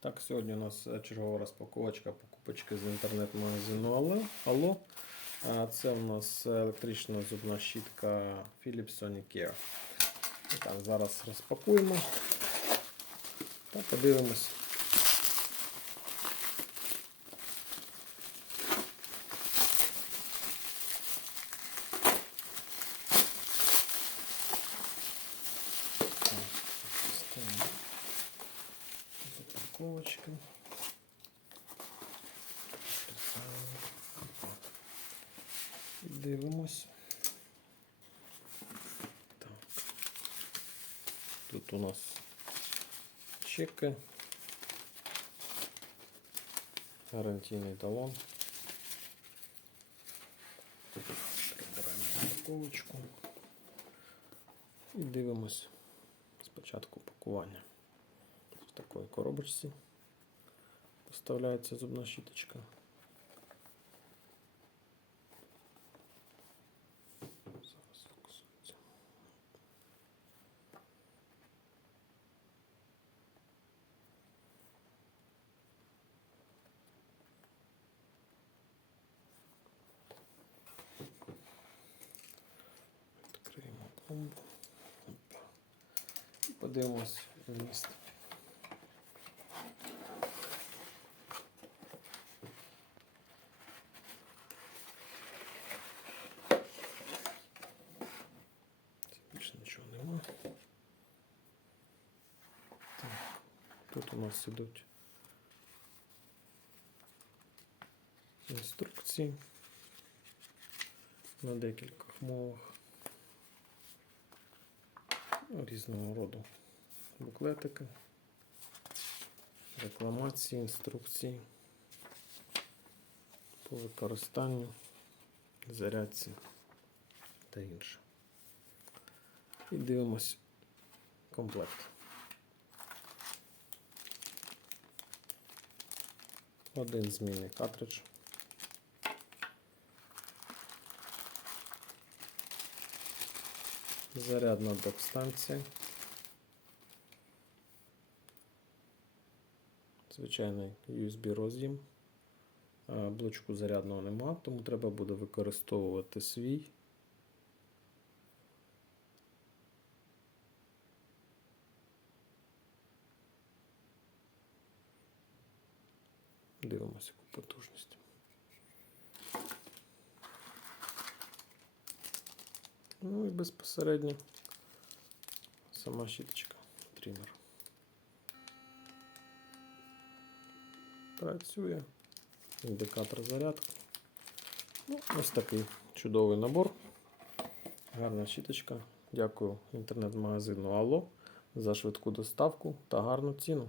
Так, сьогодні у нас е, чергова розпаковочка покупочки з інтернет-магазину Алло. Алло. Це у нас електрична зубна щітка Philips Sonicare. Зараз розпакуємо та подивимось. Запаковочка. І Дивимось. Так. Тут у нас чеки. Гарантійний талон. Прибираємо упаковочку. І дивимось спочатку пакування. В такої коробочці поставляється зубна щіточка. Відкриємо. Опа. І подивимось вміст. Це Більше нічого нема. Так. Тут у нас ідуть інструкції на декількох мовах різного роду буклетики, рекламації, інструкції по використанню, зарядці та інше. І дивимось комплект. Один змінний картридж. Зарядна док-станція. Звичайний USB роз'єм. Блочку зарядного нема, тому треба буде використовувати свій. Дивимося яку потужність. Ну і безпосередньо сама щіточка, тример. Працює. Індикатор зарядки. Ну, ось такий чудовий набор. Гарна щіточка. Дякую інтернет-магазину Алло за швидку доставку та гарну ціну.